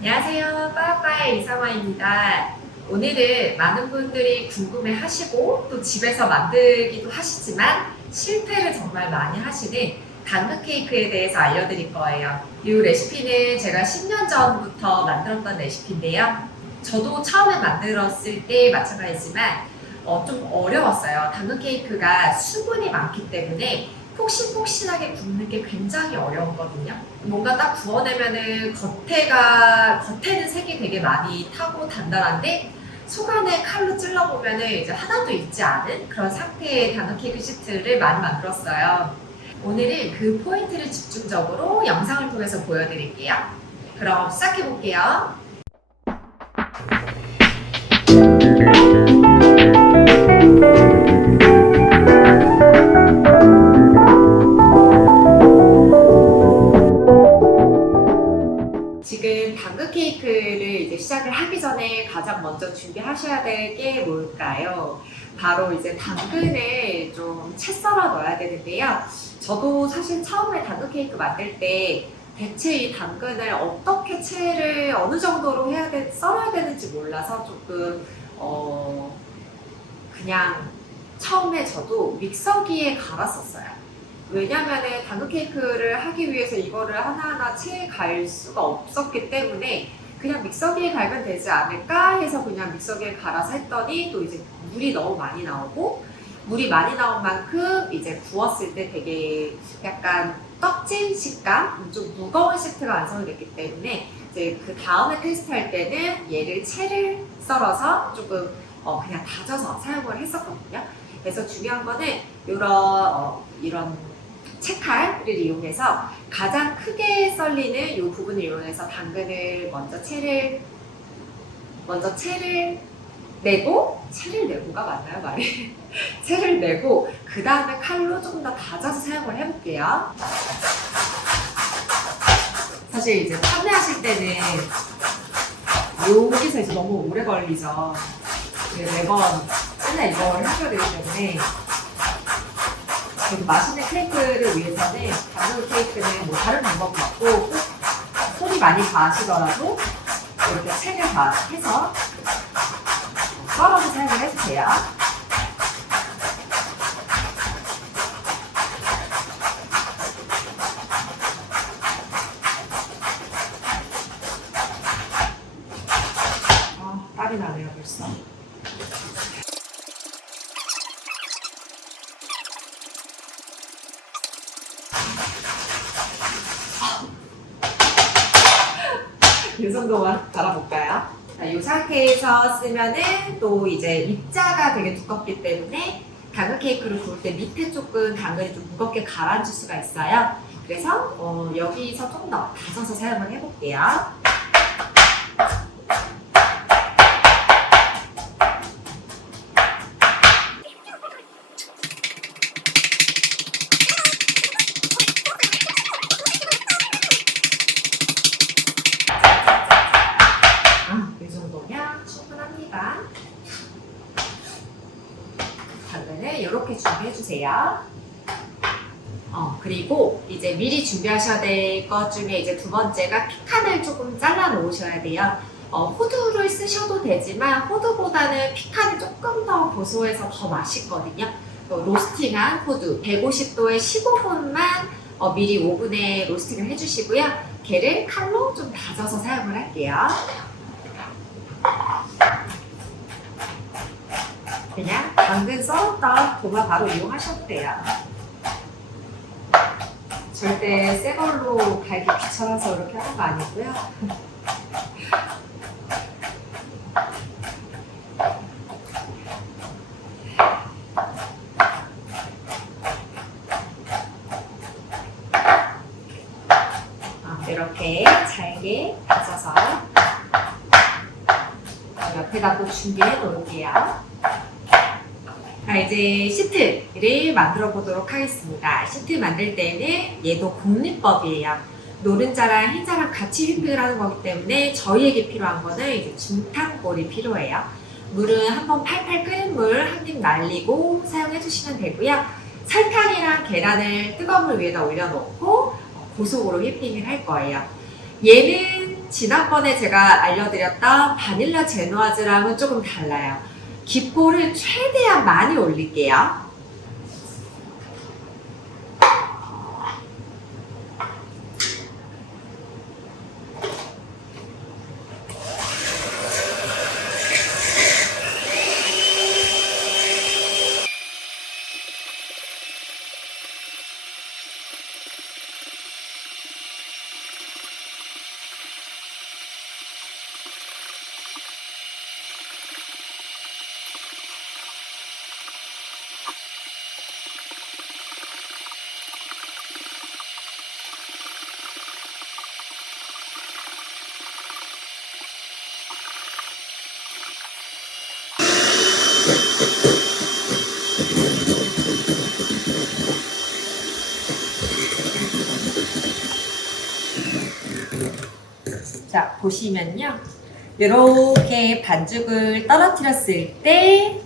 안녕하세요. 빠빠의 이상화입니다. 오늘은 많은 분들이 궁금해 하시고 또 집에서 만들기도 하시지만 실패를 정말 많이 하시는 당근 케이크에 대해서 알려드릴 거예요. 이 레시피는 제가 10년 전부터 만들었던 레시피인데요. 저도 처음에 만들었을 때 마찬가지지만 좀 어려웠어요. 당근 케이크가 수분이 많기 때문에 폭신폭신하게 굽는 게 굉장히 어려웠거든요. 뭔가 딱 구워내면은 겉에는 색이 되게 많이 타고 단단한데 속 안에 칼로 찔러보면은 이제 하나도 있지 않은 그런 상태의 당근 케이크 시트를 많이 만들었어요. 오늘은 그 포인트를 집중적으로 영상을 통해서 보여드릴게요. 그럼 시작해볼게요. 지금 당근 케이크를 이제 시작을 하기 전에 가장 먼저 준비하셔야 될 게 뭘까요? 바로 이제 당근을 좀 채 썰어 넣어야 되는데요. 저도 사실 처음에 당근 케이크 만들 때 대체 이 당근을 어떻게 채를 어느 정도로 썰어야 되는지 몰라서 조금 그냥 처음에 저도 믹서기에 갈았었어요. 왜냐면은 당근 케이크를 하기 위해서 이거를 하나하나 채 갈 수가 없었기 때문에 그냥 믹서기에 갈면 되지 않을까 해서 그냥 믹서기에 갈아서 했더니 또 이제 물이 너무 많이 나오고 물이 많이 나온 만큼 이제 구웠을 때 되게 약간 떡진 식감, 좀 무거운 시트가 완성이 됐기 때문에 이제 그 다음에 테스트할 때는 얘를 채를 썰어서 조금 그냥 다져서 사용을 했었거든요. 그래서 중요한 거는 이런 채칼을 이용해서 가장 크게 썰리는 이 부분을 이용해서 당근을 먼저 채를 내고가 맞나요 말이? 채를 내고 그 다음에 칼로 조금 더 다져서 사용을 해볼게요. 사실 이제 판매하실 때는 여기서 이제 너무 오래 걸리죠. 매번 맨날 이걸 하셔야 되기 때문에 그래도 맛있는 케이크를 위해서는 당근 케이크는 뭐 다른 방법은 없고 꼭 손이 많이 가시더라도 이렇게 채를 다 해서 썰어서 사용을 해주세요. 땀이 나네요 벌써. 이 정도만 갈아볼까요? 이 상태에서 쓰면은 또 이제 입자가 되게 두껍기 때문에 당근 케이크를 구울 때 밑에 조금 당근이 좀 무겁게 가라앉을 수가 있어요. 그래서 여기서 조금 더 다져서 사용을 해볼게요. 이 정도면 충분합니다. 당근을 이렇게 준비해주세요. 그리고 이제 미리 준비하셔야 될 것 중에 이제 두 번째가 피칸을 조금 잘라 놓으셔야 돼요. 호두를 쓰셔도 되지만 호두보다는 피칸이 조금 더 고소해서 더 맛있거든요. 로스팅한 호두 150도에 15분만 미리 오븐에 로스팅을 해주시고요. 걔를 칼로 좀 다져서 사용을 할게요. 그냥 당근 썰었던 도마 바로 이용하셔도 돼요. 절대 새 걸로 갈기 귀찮아서 이렇게 하는 거 아니고요. 이렇게 잘게 다져서 옆에다 또 준비해 놓을게요. 이제 시트를 만들어 보도록 하겠습니다. 시트 만들 때는 얘도 공리법이에요. 노른자랑 흰자랑 같이 휘핑을 하는 거기 때문에 저희에게 필요한 거는 이제 중탕볼이 필요해요. 물은 한번 팔팔 끓인 물 한 입 날리고 사용해 주시면 되고요. 설탕이랑 계란을 뜨거운 물 위에다 올려놓고 고속으로 휘핑을 할 거예요. 얘는 지난번에 제가 알려드렸던 바닐라 제노아즈랑은 조금 달라요. 기포를 최대한 많이 올릴게요. 자, 보시면요. 이렇게 반죽을 떨어뜨렸을 때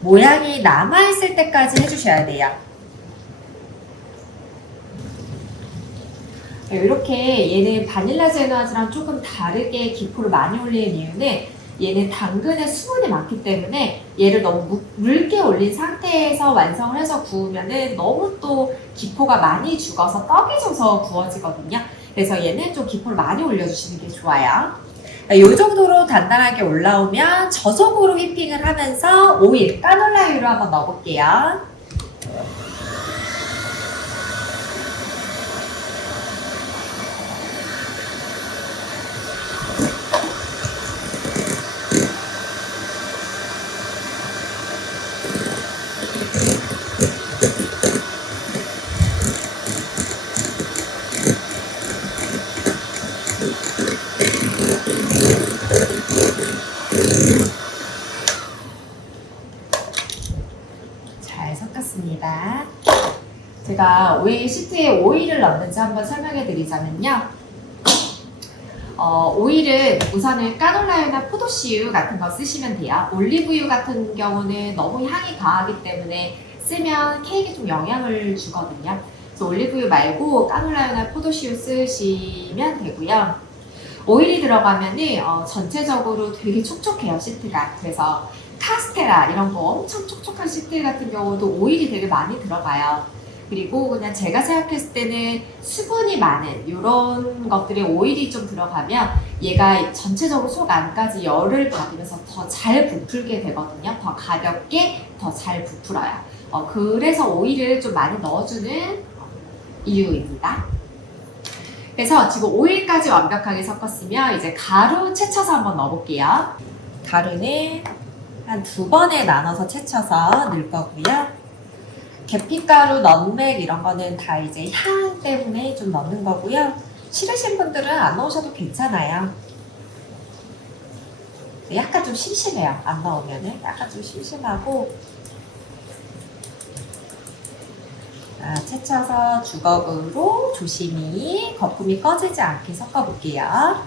모양이 남아있을 때까지 해주셔야 돼요. 이렇게 얘는 바닐라 제노아즈랑 조금 다르게 기포를 많이 올리는 이유는 얘는 당근에 수분이 많기 때문에 얘를 너무 묽게 올린 상태에서 완성을 해서 구우면은 너무 또 기포가 많이 죽어서 떡이 져서 구워지거든요. 그래서 얘는 좀 기포를 많이 올려주시는 게 좋아요. 이 정도로 단단하게 올라오면 저속으로 휘핑을 하면서 오일, 까놀라유로 한번 넣어볼게요. 잘 섞었습니다. 제가 오일 시트에 오일을 넣는지 한번 설명해 드리자면요. 오일은 우선은 까놀라유나 포도씨유 같은 거 쓰시면 돼요. 올리브유 같은 경우는 너무 향이 강하기 때문에 쓰면 케이크에 좀 영향을 주거든요. 그래서 올리브유 말고 까놀라유나 포도씨유 쓰시면 되고요. 오일이 들어가면은 전체적으로 되게 촉촉해요, 시트가. 그래서 카스테라 이런 거 엄청 촉촉한 시트 같은 경우도 오일이 되게 많이 들어가요. 그리고 그냥 제가 생각했을 때는 수분이 많은 이런 것들에 오일이 좀 들어가면 얘가 전체적으로 속 안까지 열을 받으면서 더 잘 부풀게 되거든요. 더 가볍게 더 잘 부풀어요. 그래서 오일을 좀 많이 넣어주는 이유입니다. 그래서 지금 오일까지 완벽하게 섞었으면 이제 가루 채쳐서 한번 넣어볼게요. 가루는 한 2번에 나눠서 채쳐서 넣을 거고요. 계피가루, 너맥 이런 거는 다 이제 향 때문에 좀 넣는 거고요. 싫으신 분들은 안 넣으셔도 괜찮아요. 약간 좀 심심해요. 안 넣으면은 약간 좀 심심하고. 채쳐서 주걱으로 조심히 거품이 꺼지지 않게 섞어볼게요.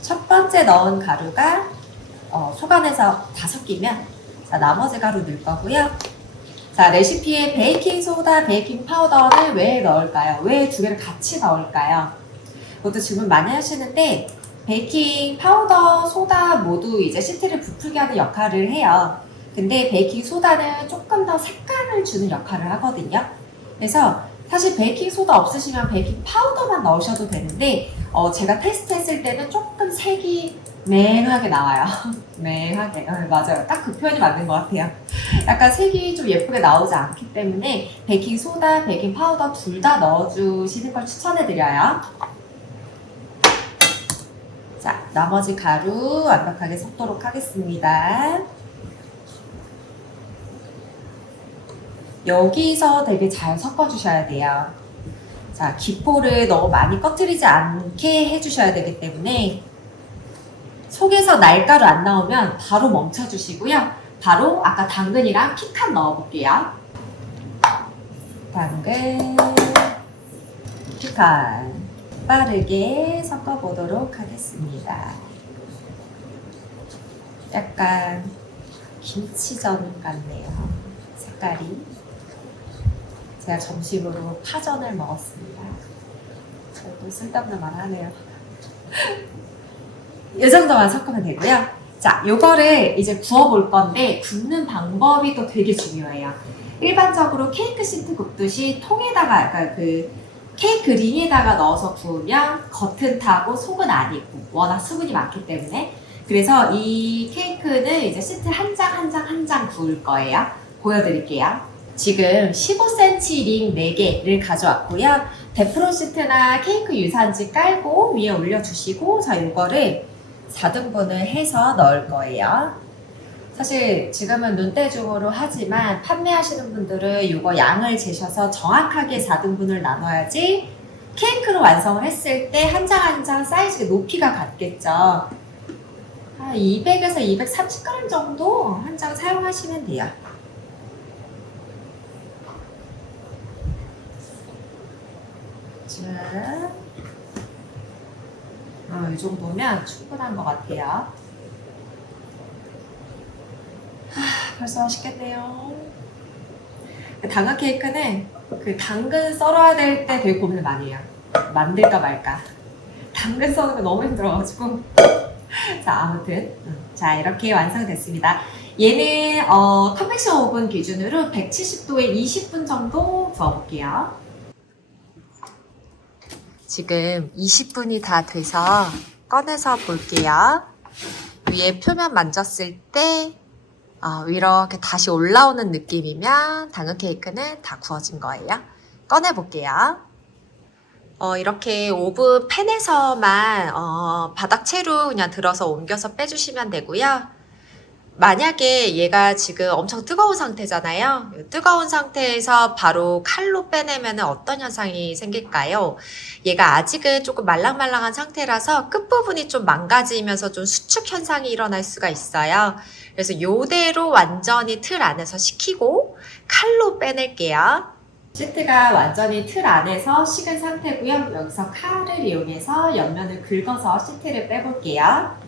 첫 번째 넣은 가루가 속 안에서 다 섞이면 자, 나머지 가루 넣을 거고요. 자, 레시피에 베이킹 소다, 베이킹 파우더를 왜 넣을까요? 왜 두 개를 같이 넣을까요? 그것도 질문 많이 하시는데 베이킹 파우더, 소다 모두 이제 시트를 부풀게 하는 역할을 해요. 근데 베이킹 소다는 조금 더 색감을 주는 역할을 하거든요. 그래서 사실 베이킹 소다 없으시면 베이킹 파우더만 넣으셔도 되는데 제가 테스트했을 때는 조금 색이 맹하게 나와요. 맹하게. 맞아요. 딱 그 표현이 맞는 것 같아요. 약간 색이 좀 예쁘게 나오지 않기 때문에 베이킹 소다, 베이킹 파우더 둘 다 넣어주시는 걸 추천해드려요. 자, 나머지 가루 완벽하게 섞도록 하겠습니다. 여기서 되게 잘 섞어주셔야 돼요. 자, 기포를 너무 많이 꺼뜨리지 않게 해주셔야 되기 때문에 속에서 날가루 안 나오면 바로 멈춰주시고요. 바로 아까 당근이랑 피칸 넣어볼게요. 당근, 피칸 빠르게 섞어보도록 하겠습니다. 약간 김치전 같네요. 색깔이. 제가 점심으로 파전을 먹었습니다. 또 쓸데없는 말 하네요. 이 정도만 섞으면 되고요. 자, 요거를 이제 구워볼 건데 굽는 방법이 또 되게 중요해요. 일반적으로 케이크 시트 굽듯이 통에다가, 그러니까 그 케이크 링에다가 넣어서 구우면 겉은 타고 속은 안 익고 워낙 수분이 많기 때문에. 그래서 이 케이크는 이제 시트 한 장 한 장 한 장 구울 거예요. 보여드릴게요. 지금 15cm 링 4개를 가져왔고요. 데프로 시트나 케이크 유산지 깔고 위에 올려주시고, 자, 이거를 4등분을 해서 넣을 거예요. 사실 지금은 눈대중으로 하지만 판매하시는 분들은 이거 양을 재셔서 정확하게 4등분을 나눠야지 케이크로 완성을 했을 때 한 장 한 장 사이즈의 높이가 같겠죠. 200에서 230g 정도 한 장 사용하시면 돼요. 자, 이 정도면 충분한 것 같아요. 벌써 맛있겠네요. 당근 케이크는 그 당근 썰어야 될 때 되게 고민을 많이 해요. 만들까 말까. 당근 써는 거 너무 힘들어가지고. 자, 아무튼 자, 이렇게 완성됐습니다. 얘는 컨벡션 오븐 기준으로 170도에 20분 정도 구워볼게요. 지금 20분이 다 돼서 꺼내서 볼게요. 위에 표면 만졌을 때 이렇게 다시 올라오는 느낌이면 당근 케이크는 다 구워진 거예요. 꺼내볼게요. 이렇게 오븐 팬에서만 바닥채로 그냥 들어서 옮겨서 빼주시면 되고요. 만약에 얘가 지금 엄청 뜨거운 상태잖아요. 뜨거운 상태에서 바로 칼로 빼내면 어떤 현상이 생길까요? 얘가 아직은 조금 말랑말랑한 상태라서 끝부분이 좀 망가지면서 좀 수축 현상이 일어날 수가 있어요. 그래서 이대로 완전히 틀 안에서 식히고 칼로 빼낼게요. 시트가 완전히 틀 안에서 식은 상태고요. 여기서 칼을 이용해서 옆면을 긁어서 시트를 빼볼게요.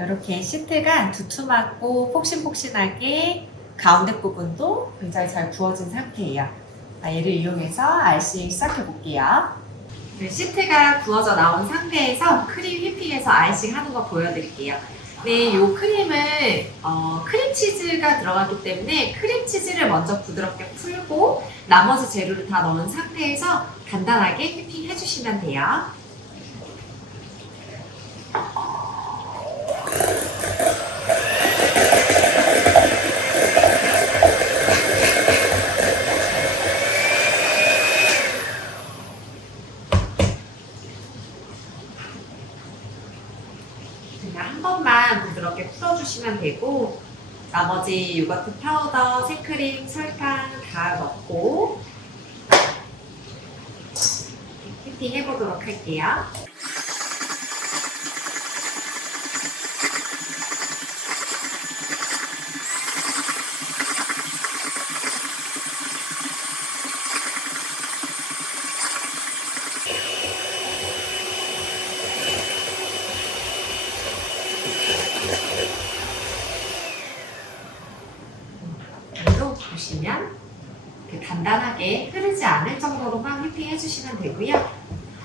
이렇게 시트가 두툼하고 폭신폭신하게 가운데 부분도 굉장히 잘 구워진 상태예요. 얘를 이용해서 아이싱 시작해 볼게요. 시트가 구워져 나온 상태에서 크림 휘핑해서 아이싱 하는 거 보여드릴게요. 네, 이 크림을 크림치즈가 들어가기 때문에 크림치즈를 먼저 부드럽게 풀고 나머지 재료를 다 넣은 상태에서 간단하게 휘핑 해주시면 돼요. 그냥 한 번만 부드럽게 풀어주시면 되고 나머지 요거트 파우더, 생크림, 설탕 다 넣고 휘핑 해보도록 할게요. 보시면 단단하게 흐르지 않을 정도로만 휘핑 해주시면 되고요.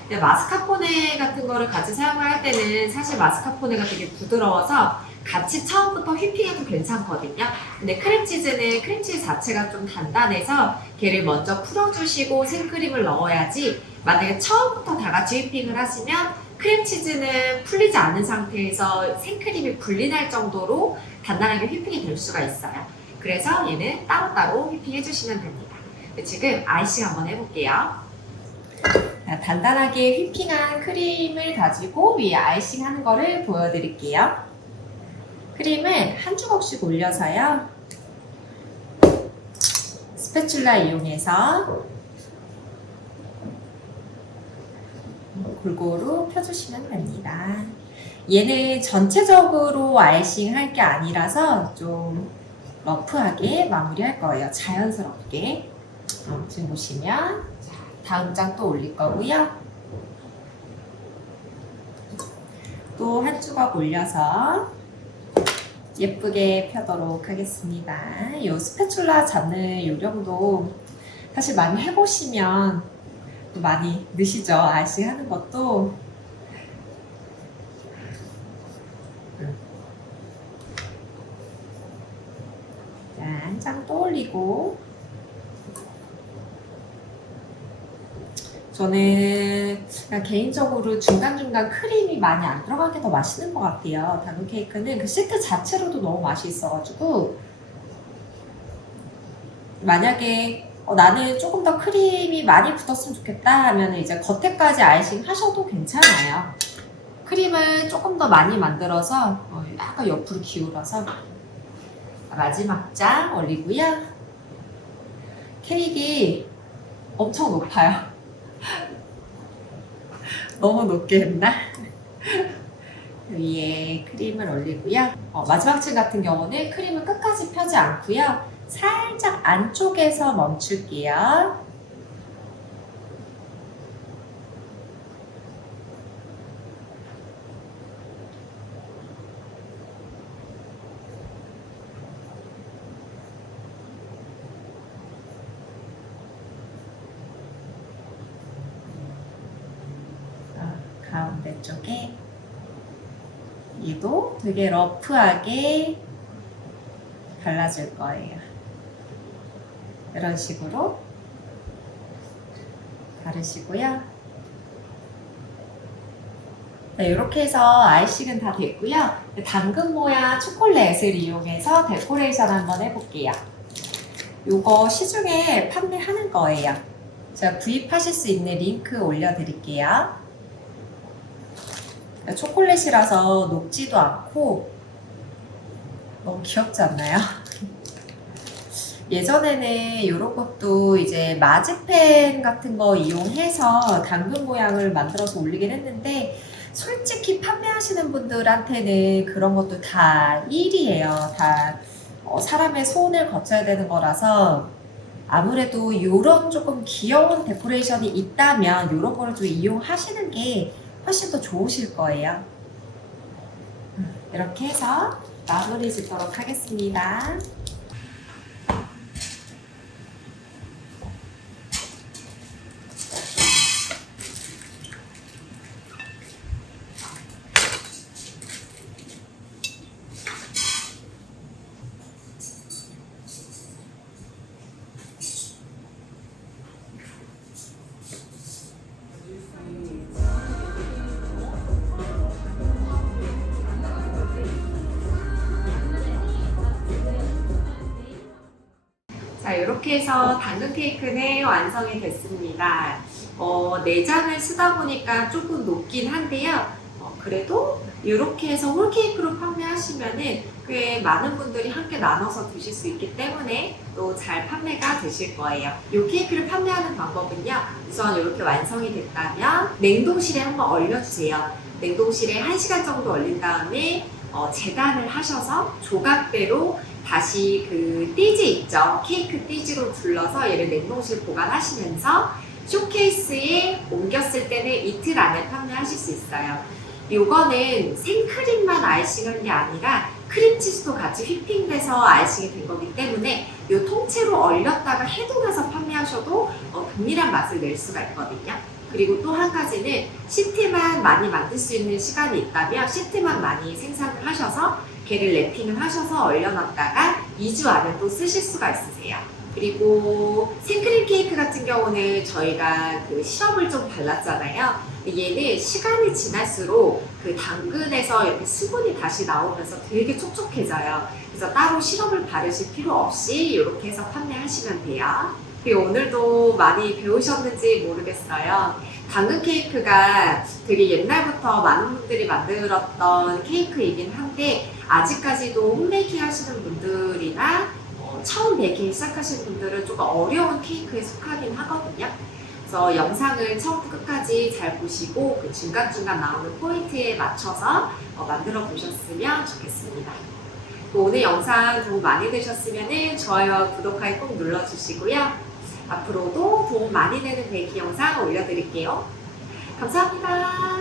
근데 마스카포네 같은 거를 같이 사용할 때는 사실 마스카포네가 되게 부드러워서 같이 처음부터 휘핑해도 괜찮거든요. 근데 크림치즈는 크림치즈 자체가 좀 단단해서 걔를 먼저 풀어주시고 생크림을 넣어야지 만약에 처음부터 다 같이 휘핑을 하시면 크림치즈는 풀리지 않은 상태에서 생크림이 분리날 정도로 단단하게 휘핑이 될 수가 있어요. 그래서 얘는 따로따로 휘핑 해주시면 됩니다. 지금 아이싱 한번 해볼게요. 단단하게 휘핑한 크림을 가지고 위에 아이싱 하는 거를 보여드릴게요. 크림을 한 주걱씩 올려서요. 스패츌라 이용해서 골고루 펴주시면 됩니다. 얘는 전체적으로 아이싱 할 게 아니라서 좀 러프하게 마무리할 거예요. 자연스럽게. 지금 보시면 다음 장 또 올릴 거고요. 또 한 조각 올려서 예쁘게 펴도록 하겠습니다. 이 스패츌라 잡는 요령도 사실 많이 해보시면 또 많이 느시죠. 아이싱 하는 것도. 자, 한 장 또 올리고. 저는 그냥 개인적으로 중간중간 크림이 많이 안 들어간 게 더 맛있는 것 같아요. 당근 케이크는 그 시트 자체로도 너무 맛이 있어가지고, 만약에 나는 조금 더 크림이 많이 붙었으면 좋겠다 하면 이제 겉에까지 아이싱 하셔도 괜찮아요. 크림을 조금 더 많이 만들어서 약간 옆으로 기울여서 마지막 장 올리고요. 케이크 엄청 높아요. 너무 높게 했나? 위에 크림을 올리고요. 마지막 층 같은 경우는 크림을 끝까지 펴지 않고요. 살짝 안쪽에서 멈출게요. 가운데 쪽에 얘도 되게 러프하게 발라줄 거예요. 이런 식으로 바르시고요. 네, 이렇게 해서 아이싱은 다 됐고요. 당근 모양 초콜릿을 이용해서 데코레이션 한번 해볼게요. 요거 시중에 판매하는 거예요. 제가 구입하실 수 있는 링크 올려드릴게요. 초콜릿이라서 녹지도 않고 너무 귀엽지 않나요? 예전에는 이런 것도 이제 마즈펜 같은 거 이용해서 당근 모양을 만들어서 올리긴 했는데, 솔직히 판매하시는 분들한테는 그런 것도 다 일이에요. 다 사람의 손을 거쳐야 되는 거라서, 아무래도 이런 조금 귀여운 데코레이션이 있다면 이런 거를 좀 이용하시는 게 훨씬 더 좋으실 거예요. 이렇게 해서 마무리 짓도록 하겠습니다. 자, 이렇게 해서 당근 케이크는 완성이 됐습니다. 내장을 쓰다 보니까 조금 높긴 한데요. 그래도 이렇게 해서 홀 케이크로 판매하시면은 꽤 많은 분들이 함께 나눠서 드실 수 있기 때문에 또 잘 판매가 되실 거예요. 이 케이크를 판매하는 방법은요. 우선 이렇게 완성이 됐다면 냉동실에 한번 얼려주세요. 냉동실에 1시간 정도 얼린 다음에 재단을 하셔서 조각대로 다시 그 띠지 있죠? 케이크 띠지로 둘러서 얘를 냉동실 보관하시면서 쇼케이스에 옮겼을 때는 이틀 안에 판매하실 수 있어요. 요거는 생크림만 아이싱한 게 아니라 크림치즈도 같이 휘핑돼서 아이싱이 된 거기 때문에 요 통째로 얼렸다가 해동해서 판매하셔도 동일한 맛을 낼 수가 있거든요. 그리고 또 한 가지는 시트만 많이 만들 수 있는 시간이 있다면 시트만 많이 생산을 하셔서 걔를 랩핑을 하셔서 얼려놨다가 2주 안에 또 쓰실 수가 있으세요. 그리고 생크림 케이크 같은 경우는 저희가 그 시럽을 좀 발랐잖아요. 얘는 시간이 지날수록 그 당근에서 이렇게 수분이 다시 나오면서 되게 촉촉해져요. 그래서 따로 시럽을 바르실 필요 없이 이렇게 해서 판매하시면 돼요. 그리고 오늘도 많이 배우셨는지 모르겠어요. 당근 케이크가 되게 옛날부터 많은 분들이 만들었던 케이크이긴 한데, 아직까지도 홈베이킹 하시는 분들이나 처음 베이킹 시작하시는 분들은 조금 어려운 케이크에 속하긴 하거든요. 그래서 영상을 처음부터 끝까지 잘 보시고 그 중간중간 나오는 포인트에 맞춰서 만들어 보셨으면 좋겠습니다. 또 오늘 영상 도움 많이 되셨으면 좋아요와 구독하기 꼭 눌러주시고요. 앞으로도 도움 많이 되는 베이킹 영상 올려드릴게요. 감사합니다.